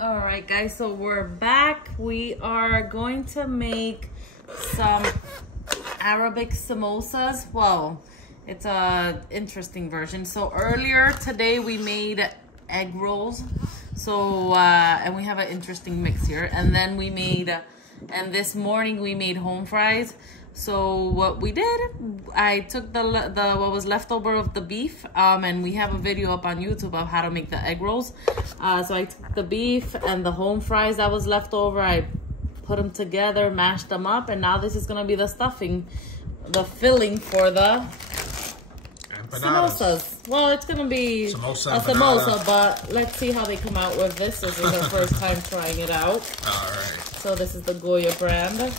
All right, guys, so we're back. We are going to make some Arabic samosas. Well, it's a interesting version. So earlier today we made egg rolls. So, and we have an interesting mix here. And then we made, and this morning we made home fries. So what we did, I took the what was left over of the beef, and we have a video up on YouTube of how to make the egg rolls. So I took the beef and the home fries that was left over. I put them together, mashed them up, and now this is gonna be the stuffing, the filling for the samosas. Well, it's gonna be a samosa, but let's see how they come out with this. This is our first time trying it out. All right. So this is the Goya brand.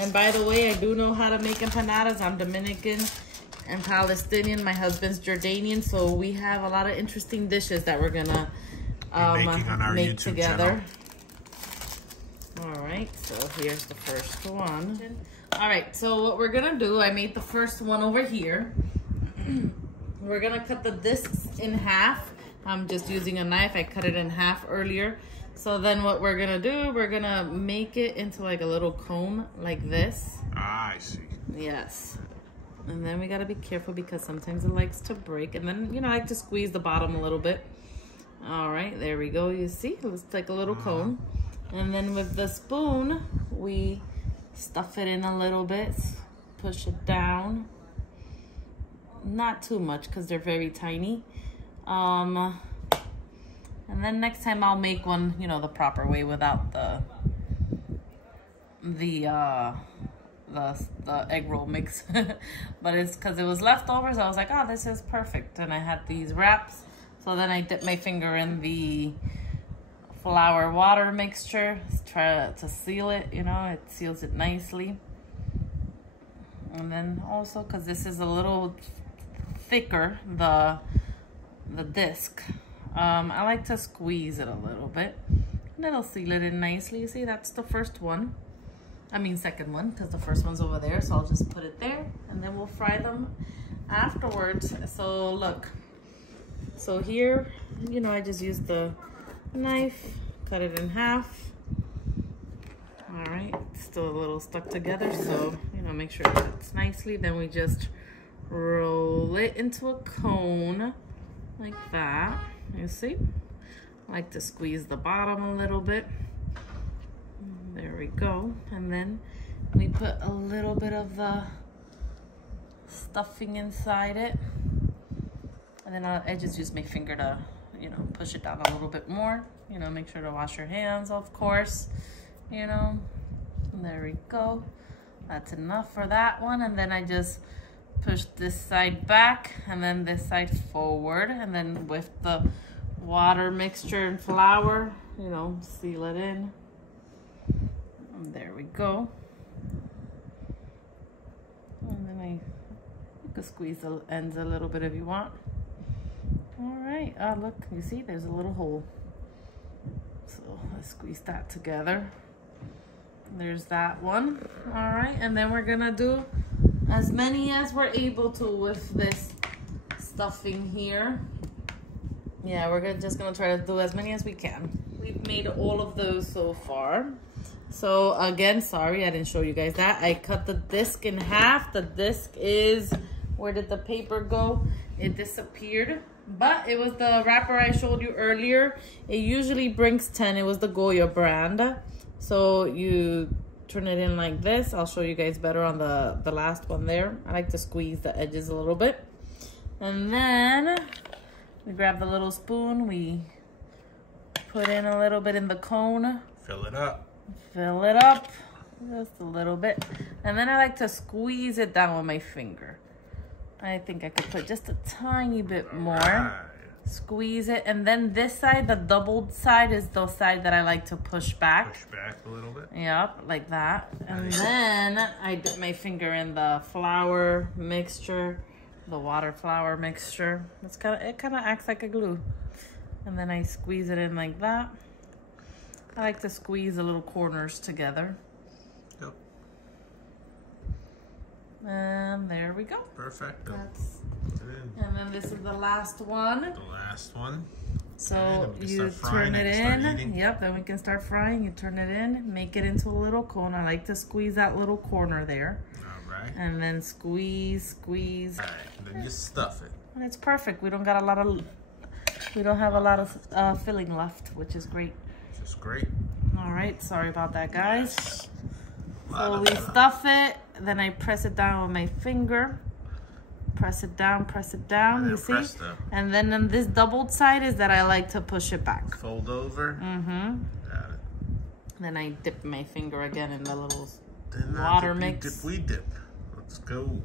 And by the way, I do know how to make empanadas. I'm Dominican and Palestinian. My husband's Jordanian. So we have a lot of interesting dishes that we're gonna make YouTube together. Channel. All right, so here's the first one. All right, so what we're gonna do, I made the first one over here. We're gonna cut the discs in half. I'm just using a knife. I cut it in half earlier. So then what we're gonna do, we're gonna make it into like a little cone like this. Ah, I see. Yes. And then we gotta be careful because sometimes it likes to break. And then, you know, I like to squeeze the bottom a little bit. All right, there we go. You see, it looks like a little cone. And then with the spoon, we stuff it in a little bit, push it down. Not too much because they're very tiny. And then next time I'll make one, you know, the proper way without the egg roll mix. But it's because it was leftovers. I was like, oh, this is perfect. And I had these wraps. So then I dipped my finger in the flour water mixture, try to seal it, you know, it seals it nicely. And then also, because this is a little thicker, the disc, I like to squeeze it a little bit and it'll seal it in nicely. You see, that's the first one. I mean second one, because the first one's over there. So I'll just put it there and then we'll fry them afterwards. So look, so here, you know, I just used the knife, cut it in half. All right, it's still a little stuck together, so, you know, make sure it fits nicely. Then we just roll it into a cone like that. You see, I like to squeeze the bottom a little bit. There we go. And then we put a little bit of the stuffing inside it. And then I just use my finger to, you know, push it down a little bit more. You know, make sure to wash your hands, of course. You know, and there we go. That's enough for that one. And then I just push this side back and then this side forward, and then with the water mixture and flour, you know, seal it in. And there we go. And then you can squeeze the ends a little bit if you want. All right, look, you see there's a little hole. So let's squeeze that together. There's that one. All right, and then we're gonna do as many as we're able to with this stuffing here. Yeah, we're just gonna try to do as many as we can. We've made all of those so far. So again, sorry, I didn't show you guys that. I cut the disc in half. The disc is, where did the paper go? It disappeared, but it was the wrapper I showed you earlier. It usually brings 10. It was the Goya brand. So you turn it in like this. I'll show you guys better on the last one there. I like to squeeze the edges a little bit. And then we grab the little spoon. We put in a little bit in the cone. Fill it up. Fill it up just a little bit. And then I like to squeeze it down with my finger. I think I could put just a tiny bit more. Right. Squeeze it, and then this side, the doubled side, is the side that I like to push back. Push back a little bit. Yep, like that. And then I dip my finger in the flour mixture, the water flour mixture. It kind of acts like a glue. And then I squeeze it in like that. I like to squeeze the little corners together. Yep. And there we go. Perfect. And then this is the last one. The last one. So you turn it in. Yep, then we can start frying. You turn it in, make it into a little cone. I like to squeeze that little corner there. All right. And then squeeze, squeeze. All right, and then you stuff it. And it's perfect. We don't have a lot of filling left, which is great. Which is great. All right, sorry about that, guys. So we stuff it, then I press it down with my finger. Press it down, you see? And then on this doubled side is that I like to push it back. Fold over. Mm-hmm. Got it. Then I dip my finger again in the little water mix. We dip. Let's go.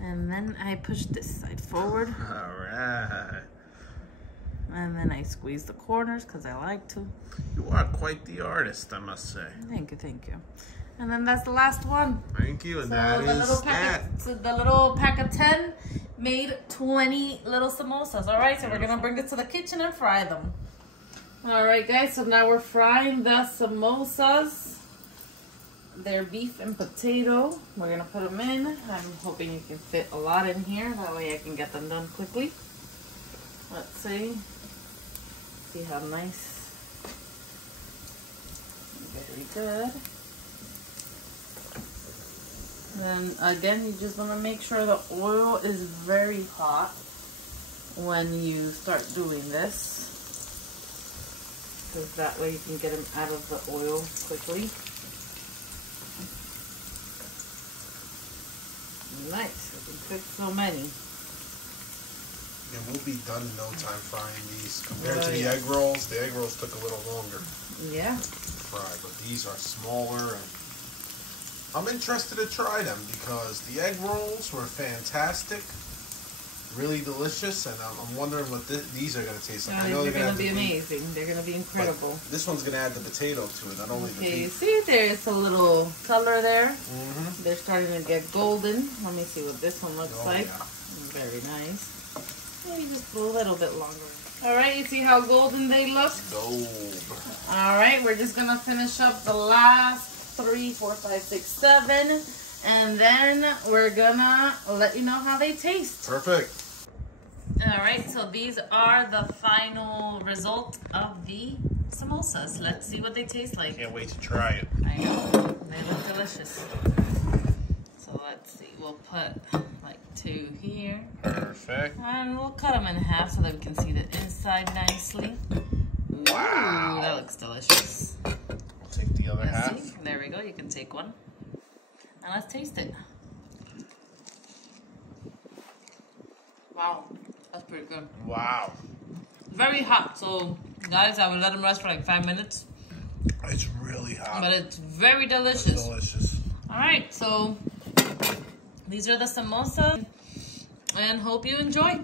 And then I push this side forward. All right. And then I squeeze the corners because I like to. You are quite the artist, I must say. Thank you, thank you. And then that's the last one. Thank you, and So that is that. So the little pack of 10 made 20 little samosas. All right, so we're gonna bring it to the kitchen and fry them. All right, guys, so now we're frying the samosas. They're beef and potato. We're gonna put them in. I'm hoping you can fit a lot in here. That way I can get them done quickly. Let's see. See how nice. Very good. Then again, you just want to make sure the oil is very hot when you start doing this, because that way you can get them out of the oil quickly. Nice, we can cook so many. Yeah, we'll be done in no time frying these. Compared to the egg rolls took a little longer. Yeah. To fry, but these are smaller and I'm interested to try them because the egg rolls were fantastic, really delicious, and I'm wondering what these are going to taste like. I know they're going to be amazing. They're going to be incredible. This one's going to add the potato to it, not only the beef. See, there's a little color there. Mm-hmm. They're starting to get golden. Let me see what this one looks like. Yeah. Very nice. Maybe just a little bit longer. All right, you see how golden they look? Gold. All right, we're just going to finish up the last 3, 4, 5, 6, 7, and then we're gonna let you know how they taste. Perfect. All right, so these are the final result of the samosas. Let's see what they taste like. Can't wait to try it. I know, they look delicious. So let's see, we'll put like 2 here. Perfect. And we'll cut them in half so that we can see the inside nicely. Wow. Ooh, that looks delicious. Take the other half. See? There we go. You can take one. And let's taste it. Wow. That's pretty good. Wow. Very hot. So, guys, I will let them rest for like 5 minutes. It's really hot. But it's very delicious. It's delicious. All right. So, these are the samosas. And hope you enjoy.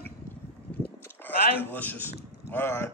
That's delicious. All right.